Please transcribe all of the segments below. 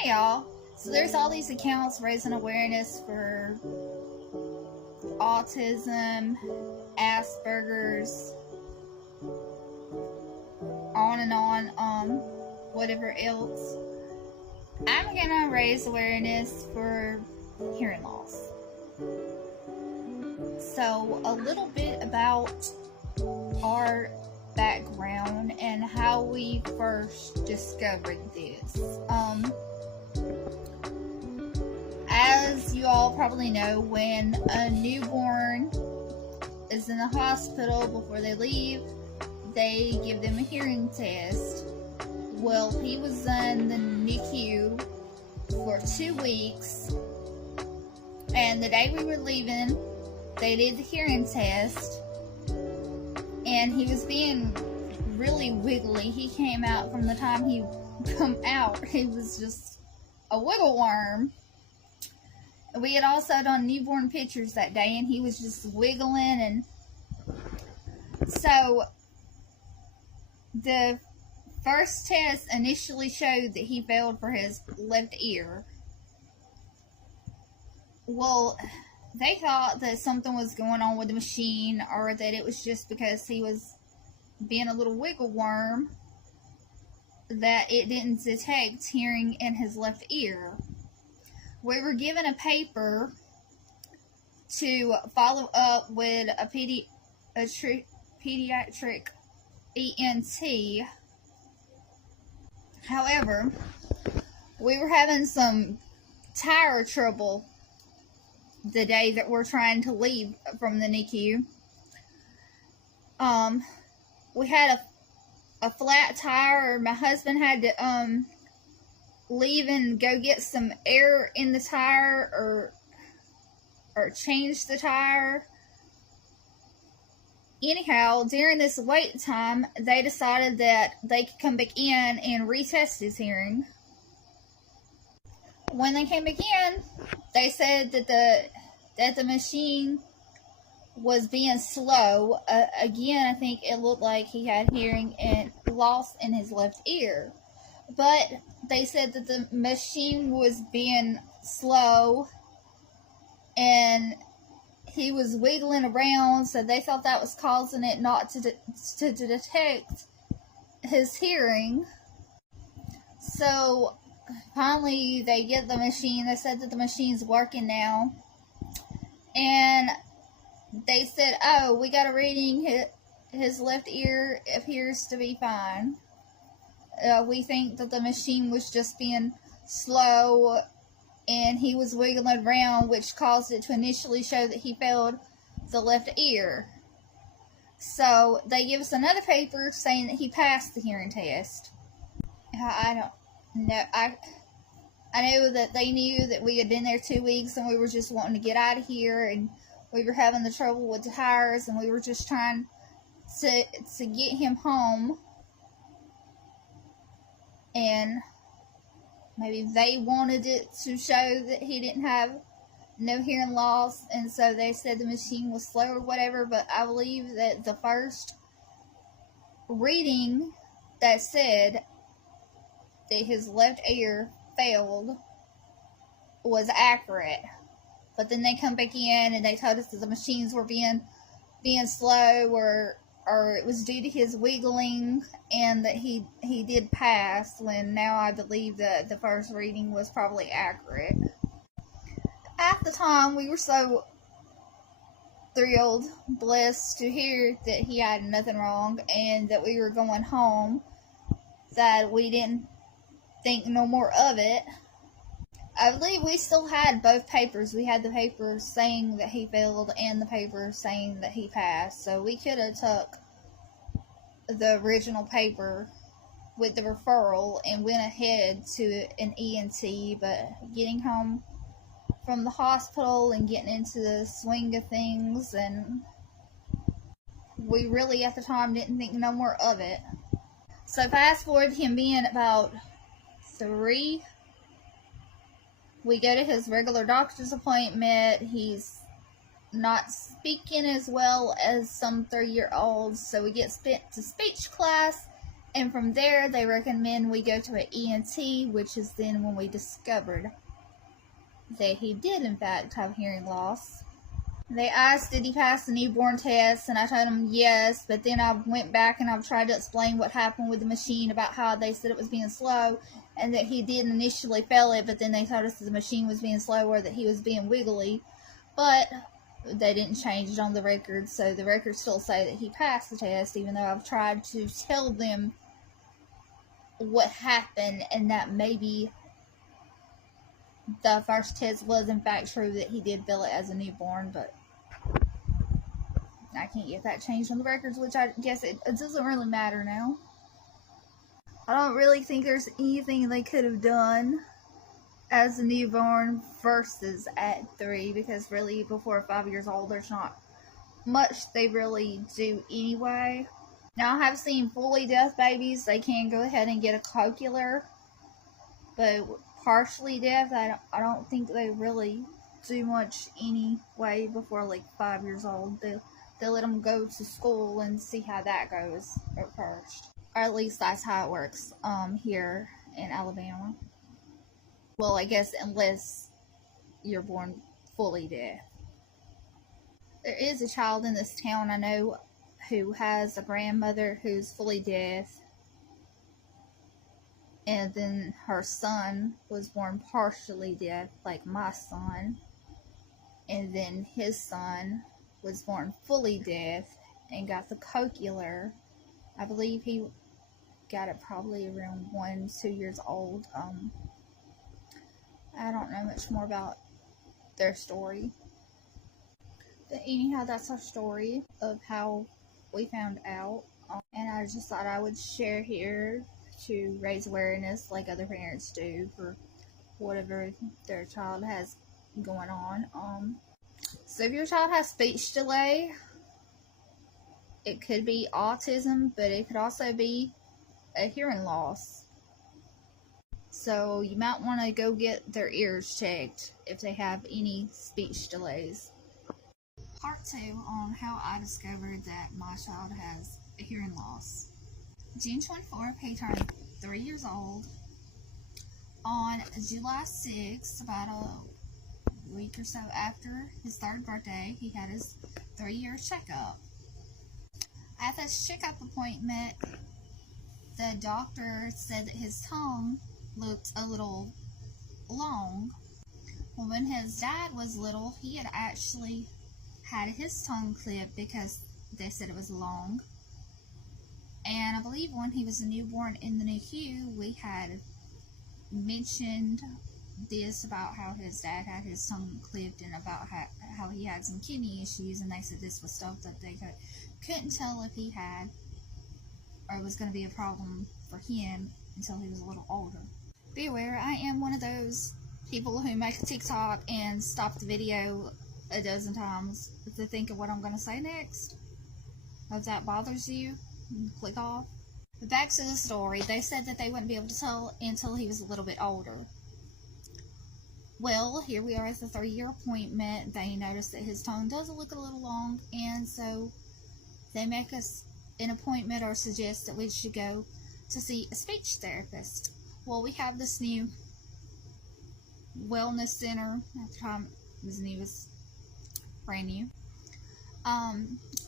Hey y'all, so there's all these accounts raising awareness for autism, Asperger's, on and on, whatever else. I'm gonna raise awareness for hearing loss. So a little bit about our background and how we first discovered this. As you all probably know, when a newborn is in the hospital before they leave, they give them a hearing test. Well, he was in the NICU for 2 weeks, and the day we were leaving, they did the hearing test, and he was being really wiggly. He came out, from the time he come out, he was just a wiggle worm. We had also done newborn pictures that day, and he was just wiggling, and so the first test initially showed that he failed for his left ear. Well, they thought that something was going on with the machine, or that it was just because he was being a little wiggle worm that it didn't detect hearing in his left ear. We were given a paper to follow up with a pediatric ENT. However, we were having some tire trouble the day that we're trying to leave from the NICU. We had a flat tire. My husband had to leave and go get some air in the tire, or change the tire. Anyhow, during this wait time, they decided that they could come back in and retest his hearing. When they came back in, they said that the machine was being slow. Again, I think it looked like he had hearing and loss in his left ear. But they said that the machine was being slow and he was wiggling around, so they thought that was causing it not to detect his hearing. So finally they get the machine. They said that the machine's working now, and they said, oh, we got a reading, his left ear appears to be fine. We think that the machine was just being slow and he was wiggling around, which caused it to initially show that he failed the left ear. So they give us another paper saying that he passed the hearing test. I don't know. I know that they knew that we had been there 2 weeks and we were just wanting to get out of here, and we were having the trouble with the tires, and we were just trying to get him home. And maybe they wanted it to show that he didn't have no hearing loss, and so they said the machine was slow or whatever. But I believe that the first reading that said that his left ear failed was accurate. But then they come back in and they told us that the machines were being slow, or it was due to his wiggling, and that he did pass, when now I believe that the first reading was probably accurate. At the time, we were so thrilled, blessed to hear that he had nothing wrong and that we were going home, that we didn't think no more of it. I believe we still had both papers. We had the paper saying that he failed and the paper saying that he passed. So we could have took the original paper with the referral and went ahead to an ENT, but getting home from the hospital and getting into the swing of things, and we really at the time didn't think no more of it. So fast forward him being about 3, we go to his regular doctor's appointment. He's not speaking as well as some 3-year-olds, so we get to speech class, And from there, they recommend we go to an ENT, which is then when we discovered that he did, in fact, have hearing loss. They asked, did he pass the newborn test? And I told them yes, but then I went back and I've tried to explain what happened with the machine, about how they said it was being slow and that he did initially fail it, but then they told us that the machine was being slow or that he was being wiggly. But they didn't change it on the record, so the records still say that he passed the test, even though I've tried to tell them what happened and that maybe the first test was in fact true, that he did fail it as a newborn, but I can't get that changed on the records, which I guess it doesn't really matter now. I don't really think there's anything they could have done as a newborn versus at 3, because really before 5 years old there's not much they really do anyway. Now, I have seen fully deaf babies, they can go ahead and get a cochlear, but partially deaf, I don't think they really do much anyway before like 5 years old. They let them go to school and see how that goes at first. Or at least that's how it works here in Alabama. Well, I guess unless you're born fully deaf. There is a child in this town I know who has a grandmother who's fully deaf. And then her son was born partially deaf, like my son. And then his son was born fully deaf and got the cochlear. I believe he got it probably around 1-2 years old. I don't know much more about their story. But anyhow, that's our story of how we found out. And I just thought I would share here to raise awareness like other parents do for whatever their child has going on. So if your child has speech delay, it could be autism, but it could also be a hearing loss. So you might want to go get their ears checked if they have any speech delays. Part 2 on how I discovered that my child has a hearing loss. June 24th, he turned 3 years old. On July 6th, about a week or so after his 3rd birthday, he had his 3-year checkup. At this checkup appointment, the doctor said that his tongue looked a little long. Well, when his dad was little, he had actually had his tongue clipped because they said it was long. And I believe when he was a newborn in the NICU, we had mentioned this about how his dad had his tongue clipped and about how he had some kidney issues, and they said this was stuff that they couldn't tell if he had or it was going to be a problem for him until he was a little older. Be aware, I am one of those people who make a TikTok and stop the video a dozen times to think of what I'm going to say next. If that bothers you, click off. But back to the story, they said that they wouldn't be able to tell until he was a little bit older. Well, here we are at the 3-year appointment. They noticed that his tongue does look a little long, and so they make us an appointment or suggest that we should go to see a speech therapist. Well, we have this new wellness center. At the time it was new, it was brand new.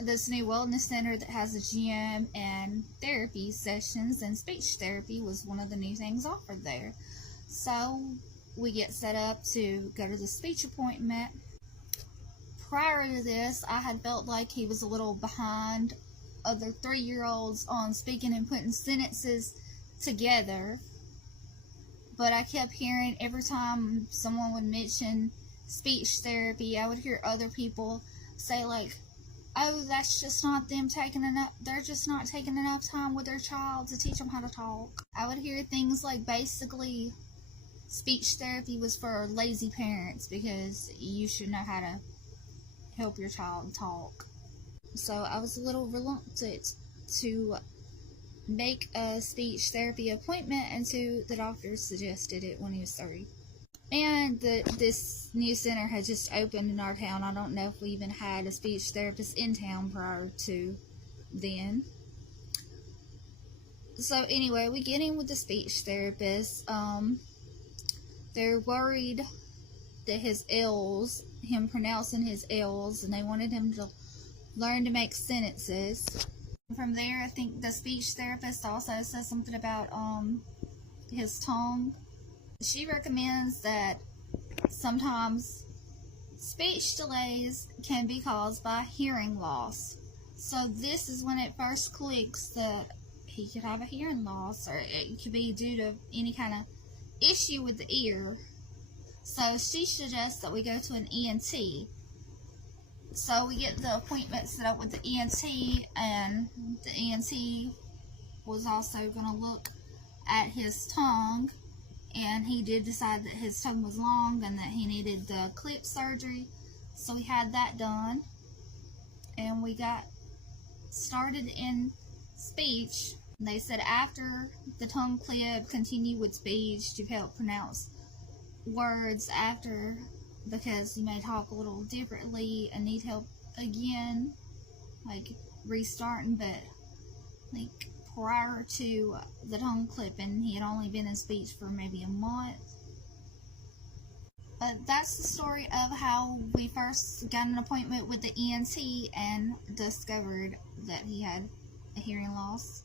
This new wellness center that has a gym and therapy sessions, and speech therapy was one of the new things offered there. So we get set up to go to the speech appointment. Prior to this, I had felt like he was a little behind other 3-year-olds on speaking and putting sentences together. But I kept hearing every time someone would mention speech therapy, I would hear other people say like, oh, that's just not them taking enough, they're just not taking enough time with their child to teach them how to talk. I would hear things like basically speech therapy was for lazy parents because you should know how to help your child talk. So I was a little reluctant to make a speech therapy appointment until the doctor suggested it when he was 3. And this new center had just opened in our town. I don't know if we even had a speech therapist in town prior to then. So anyway, we get in with the speech therapist. They're worried that his L's, him pronouncing his L's, and they wanted him to learn to make sentences. From there, I think the speech therapist also says something about his tongue. She recommends that sometimes speech delays can be caused by hearing loss. So this is when it first clicks that he could have a hearing loss, or it could be due to any kind of issue with the ear. So she suggests that we go to an ENT. So we get the appointment set up with the ENT, and the ENT was also going to look at his tongue, and he did decide that his tongue was long and that he needed the clip surgery. So we had that done, and we got started in speech. They said after the tongue clip, continue with speech to help pronounce words after, because you may talk a little differently and need help again, like restarting. But I think prior to the tongue clipping, he had only been in speech for maybe a month. But that's the story of how we first got an appointment with the ENT and discovered that he had a hearing loss.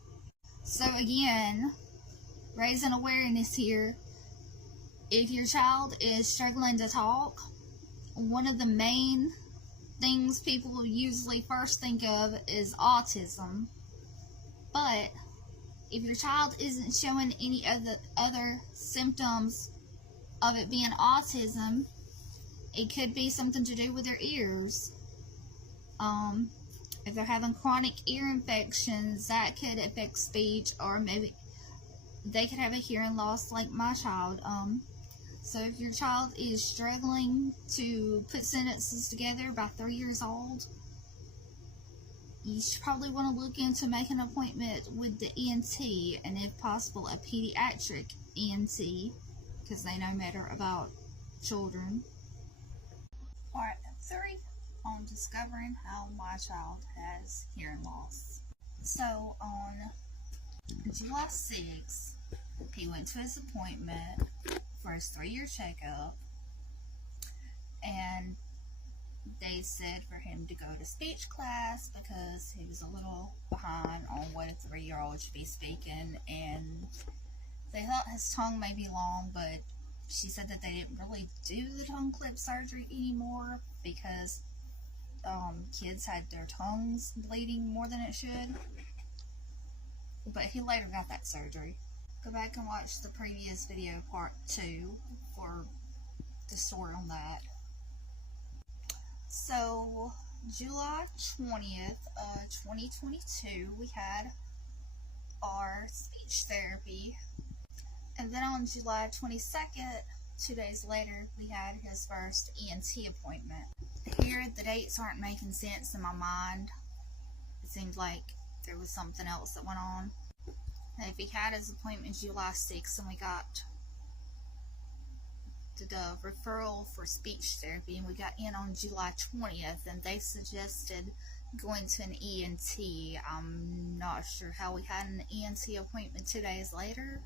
So again, raising awareness here. If your child is struggling to talk, one of the main things people usually first think of is autism. But if your child isn't showing any other symptoms of it being autism, it could be something to do with their ears. If they're having chronic ear infections, that could affect speech, or maybe they could have a hearing loss like my child. So if your child is struggling to put sentences together by 3 years old, you should probably want to look into making an appointment with the ENT, and if possible a pediatric ENT, because they know better about children. Part 3 on discovering how my child has hearing loss. So on July 6th, he went to his appointment for his 3-year checkup, and they said for him to go to speech class because he was a little behind on what a 3-year-old should be speaking, and they thought his tongue may be long, but she said that they didn't really do the tongue clip surgery anymore because kids had their tongues bleeding more than it should. But he later got that surgery. Go back and watch the previous video, part 2, for the story on that. So, July 20th, 2022, we had our speech therapy. And then on July 22nd, 2 days later, we had his first ENT appointment. Here, the dates aren't making sense in my mind. It seemed like there was something else that went on. If he had his appointment July 6th, and we got the referral for speech therapy, and we got in on July 20th, and they suggested going to an ENT. I'm not sure how we had an ENT appointment 2 days later.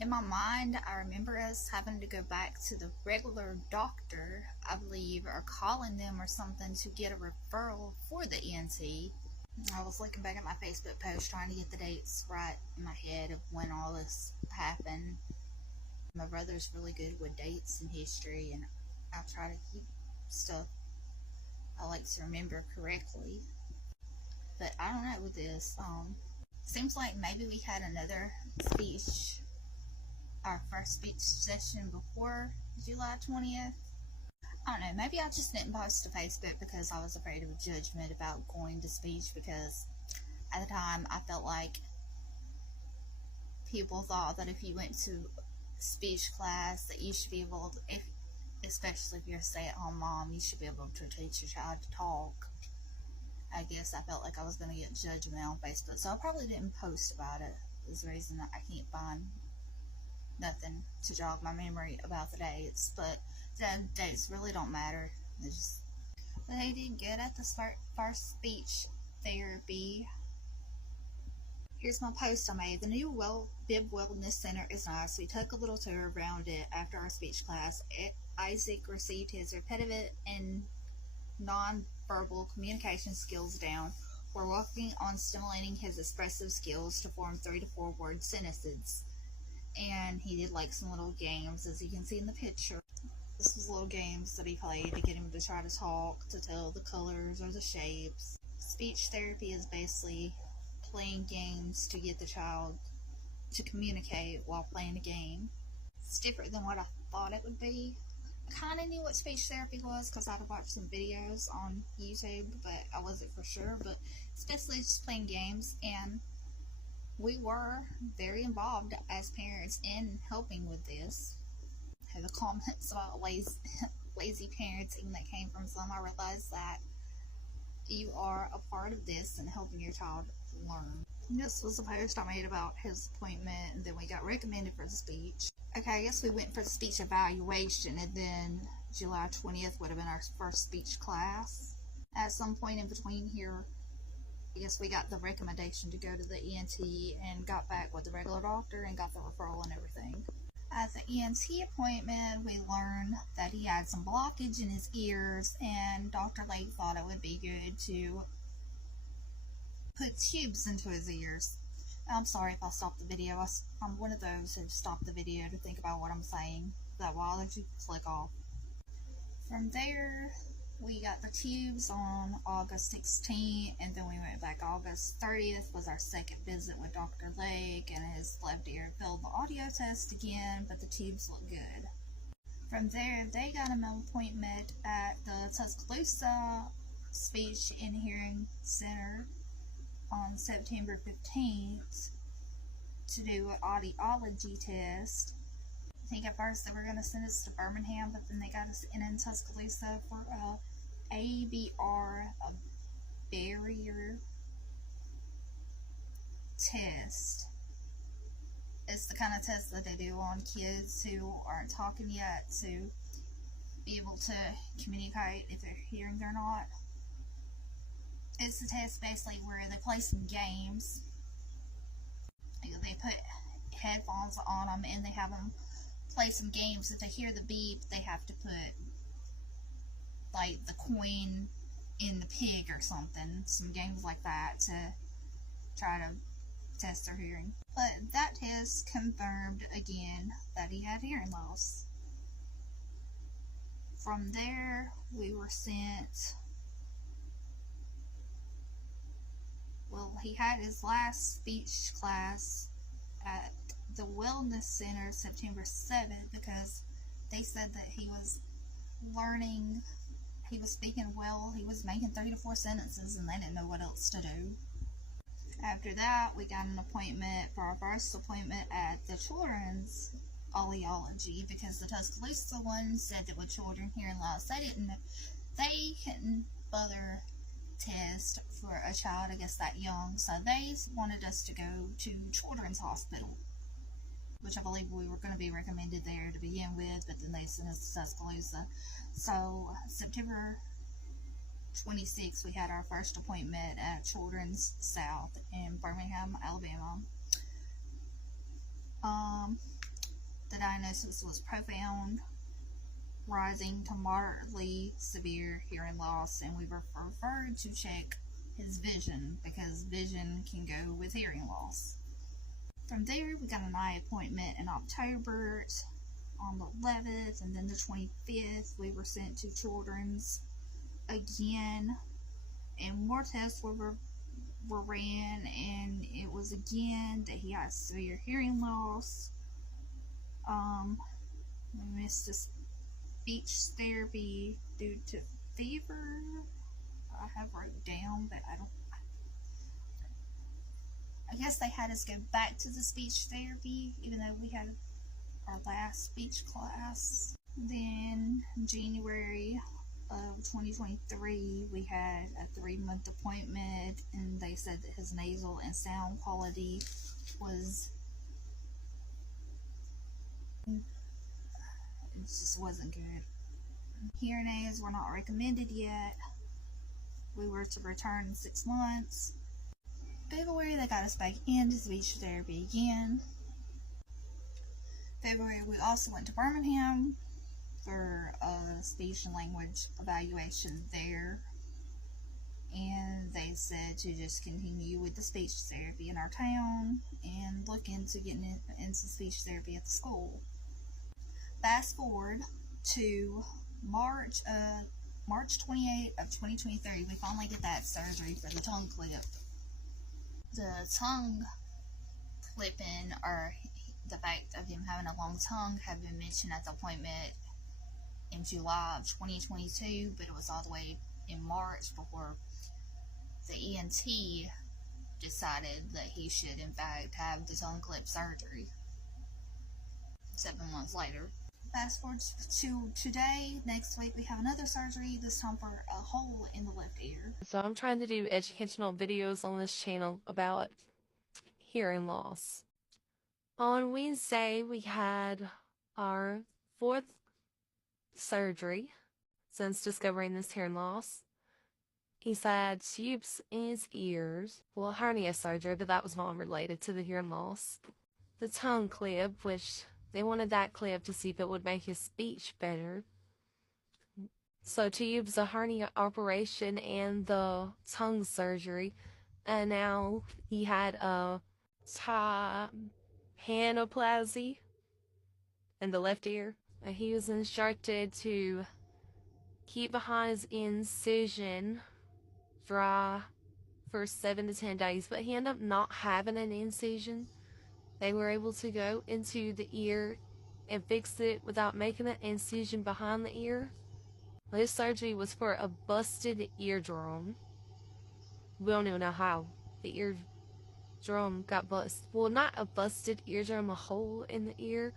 In my mind, I remember us having to go back to the regular doctor, I believe, or calling them or something to get a referral for the ENT. I was looking back at my Facebook post trying to get the dates right in my head of when all this happened. My brother's really good with dates and history, and I try to keep stuff I like to remember correctly. But I don't know with this. Seems like maybe we had another speech, our first speech session before July 20th. I don't know, maybe I just didn't post to Facebook because I was afraid of judgment about going to speech, because at the time I felt like people thought that if you went to speech class that you should be able to, especially if you're a stay-at-home mom, you should be able to teach your child to talk. I guess I felt like I was going to get judgment on Facebook, so I probably didn't post about it. Is the reason that I can't find nothing to jog my memory about the dates. But the dates really don't matter. They did good at the first speech therapy. Here's my post I made. The new Bib Wellness Center is nice. We took a little tour around it after our speech class. Isaac received his repetitive and non-verbal communication skills down. We're working on stimulating his expressive skills to form 3 to 4 word sentences. And he did like some little games, as you can see in the picture. This was little games that he played to get him to try to talk, to tell the colors or the shapes. Speech therapy is basically playing games to get the child to communicate while playing a game. It's different than what I thought it would be. I kind of knew what speech therapy was because I'd watched some videos on YouTube, but I wasn't for sure. But it's basically just playing games, and we were very involved as parents in helping with this. The comments about lazy parenting that came from some, I realized that you are a part of this and helping your child learn. This was a post I made about his appointment, and then we got recommended for the speech. Okay, I guess we went for the speech evaluation, and then July 20th would have been our first speech class. At some point in between here, I guess we got the recommendation to go to the ENT and got back with the regular doctor and got the referral and everything. At the ENT appointment, we learned that he had some blockage in his ears, and Dr. Lake thought it would be good to put tubes into his ears. I'm sorry if I stopped the video. I'm one of those who stopped the video to think about what I'm saying. That while you click off. From there, we got the tubes on August 16th, and then we went back August 30th was our second visit with Dr. Lake, and his left ear failed the audio test again, but the tubes look good. From there, they got him an appointment at the Tuscaloosa Speech and Hearing Center on September 15th to do an audiology test. I think at first they were going to send us to Birmingham, but then they got us in Tuscaloosa for a ABR, a barrier test. It's the kind of test that they do on kids who aren't talking yet to be able to communicate if they're hearing or not. It's a test basically where they play some games. They put headphones on them and they have them play some games. If they hear the beep, they have to put like the coin in the pig or something. Some games like that to try to test their hearing. But that test confirmed again that he had hearing loss. From there, we were sent. Well, he had his last speech class at the Wellness Center September 7th because they said that he was learning, he was speaking well, he was making 3 to 4 sentences, and they didn't know what else to do. After that, we got an appointment for our first appointment at the children's audiology because the Tuscaloosa one said that with children hearing loss, they couldn't bother test for a child, I guess, that young, so they wanted us to go to Children's Hospital, which I believe we were going to be recommended there to begin with, but then they sent us to Tuscaloosa. So September 26th, we had our first appointment at Children's South in Birmingham, Alabama. The diagnosis was profound, rising to moderately severe hearing loss, and we were referred to check his vision because vision can go with hearing loss. From there, we got an eye appointment in October on the 11th, and then the 25th, we were sent to Children's again, and more tests were ran, and it was again that he had severe hearing loss. We missed a speech therapy due to fever. I have wrote down, but I guess they had us go back to the speech therapy, even though we had our last speech class. Then in January of 2023, we had a 3-month appointment, and they said that his nasal and sound quality was, it just wasn't good. Hearing aids were not recommended yet. We were to return in 6 months. February, they got us back into speech therapy again. February, we also went to Birmingham for a speech and language evaluation there. And they said to just continue with the speech therapy in our town and look into getting into speech therapy at the school. Fast forward to March 28th of 2023, we finally get that surgery for the tongue clip. The tongue clipping, or the fact of him having a long tongue, had been mentioned at the appointment in July of 2022, but it was all the way in March before the ENT decided that he should in fact have the tongue clip surgery 7 months later. Fast forward to today. Next week we have another surgery, this time for a hole in the left ear. So I'm trying to do educational videos on this channel about hearing loss. On Wednesday we had our 4th surgery since discovering this hearing loss. He's had tubes in his ears. Well, hernia surgery, but that was not related to the hearing loss. The tongue clip, which they wanted that clip to see if it would make his speech better. So tubes, a hernia operation, and the tongue surgery. And now he had a tympanoplasty in the left ear. And he was instructed to keep behind his incision dry for 7 to 10 days, but he ended up not having an incision. They were able to go into the ear and fix it without making an incision behind the ear. This surgery was for a busted eardrum. We don't even know how the eardrum got busted. Well, not a busted eardrum, a hole in the ear.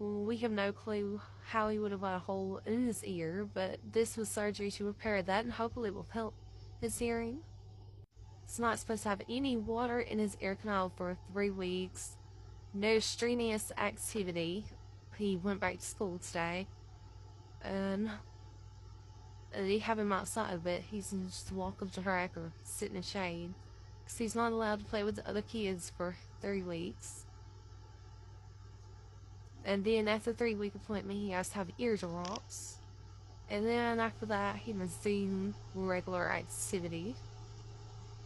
We have no clue how he would have got a hole in his ear, but this was surgery to repair that, and hopefully it will help his hearing. He's not supposed to have any water in his ear canal for 3 weeks. No strenuous activity. He went back to school today. And they have him outside, but he's just walk up the track or sit in the shade. Because he's not allowed to play with the other kids for 3 weeks. And then after the 3-week appointment, he has to have ear drops. And then after that, he resumed regular activity.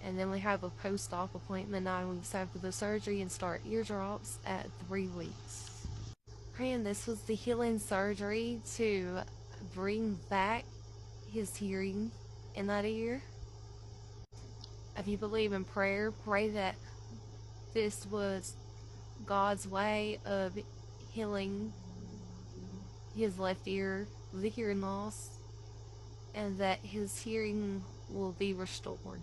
And then we have a post-op appointment 9 weeks after the surgery and start ear drops at 3 weeks. And this was the healing surgery to bring back his hearing in that ear. If you believe in prayer, pray that this was God's way of healing his left ear, the hearing loss, and that his hearing will be restored.